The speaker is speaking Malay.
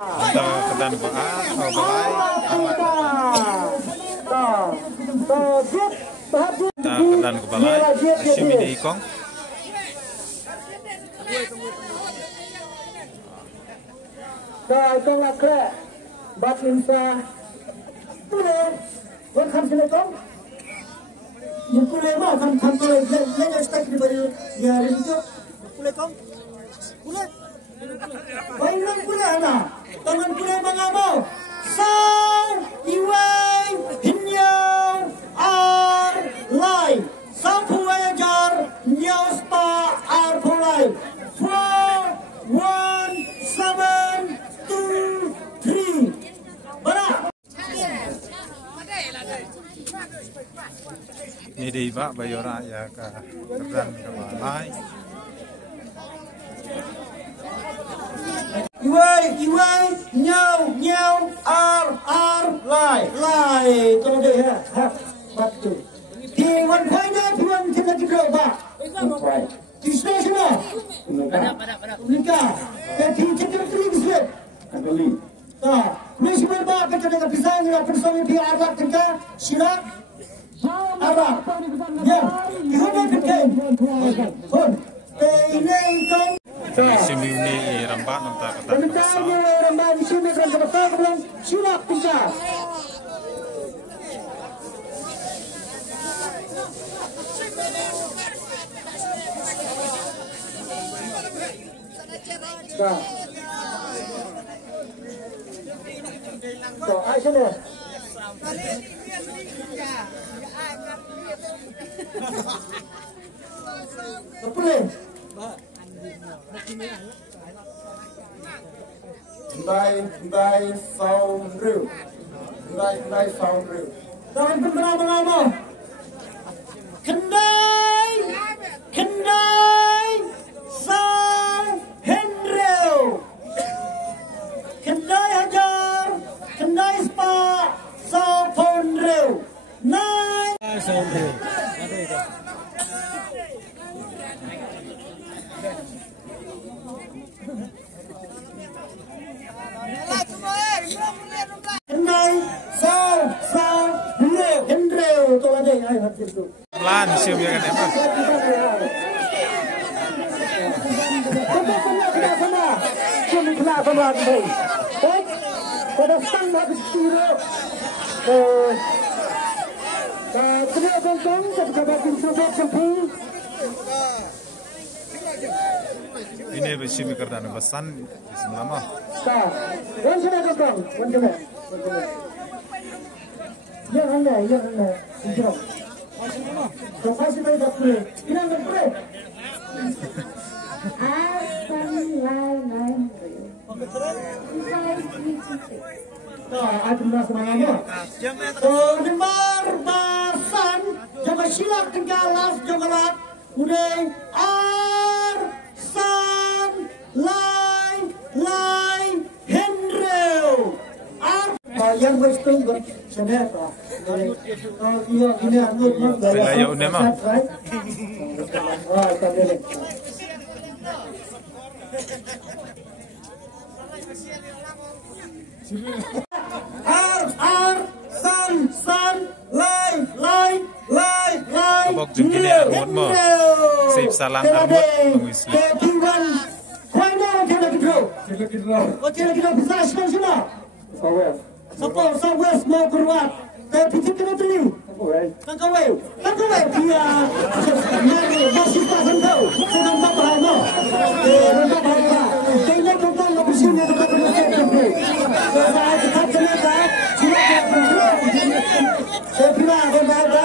kedan ko balai kedan ko balai simini ikong ikong akre bat insa boleh welcome sini kong yang boleh mah kan boleh yang start di bawah ya itu boleh kong boleh baiklah boleh anak tangan boleh mengamo sang iwei hinyau ar lai sang puajar nyau spa ar pulai 4 1 7 2 3 berak ini di Pak Bayora ya ke kedan ke balai iwei nyau ar lai tolong deh ya batu di wan poinnya tuan kita juga Pak di station nikah di kita terlibat kali Mesti berbuat kerja dengan pisa ni apa suami dia Arab kerja silat Arab ya kita kerja pun ini kan simini rambak nampak kedan besar rambak di sini kan besar belum silat kerja so, ai sini. Apa ni? Dai sound real. Dai sound real. Jangan berlama-lama. Kendai sound Henry. Kendai hajar. Kendai spa sound Henry. Nine sound real. Pelan sium ya kan apa? Ini bersih kerana besan selama. Yang Hangne. Hijau. Khasi bayi dah pulih. Ina dah pulih. Ada masa mana? Demar basan, jangan silap tinggalas, janganlah. Udah ar san lai Henry. Yang western sana tak. Ini ngut Wilayah Unema. Tak boleh. Ar san lai. Kebok jengkini armut mo. Sip salang armut mengisli. Khwai ni orang kena kita. Oh kena bisa semua. Southwest mau keluar. Tapi kita tadi. Khwai dia masih tak tahu. Sedang apa hal mau? Kayaknya kita nak bersini dekat masjid tu. Saya dekat sana dah. Saya pernah berada.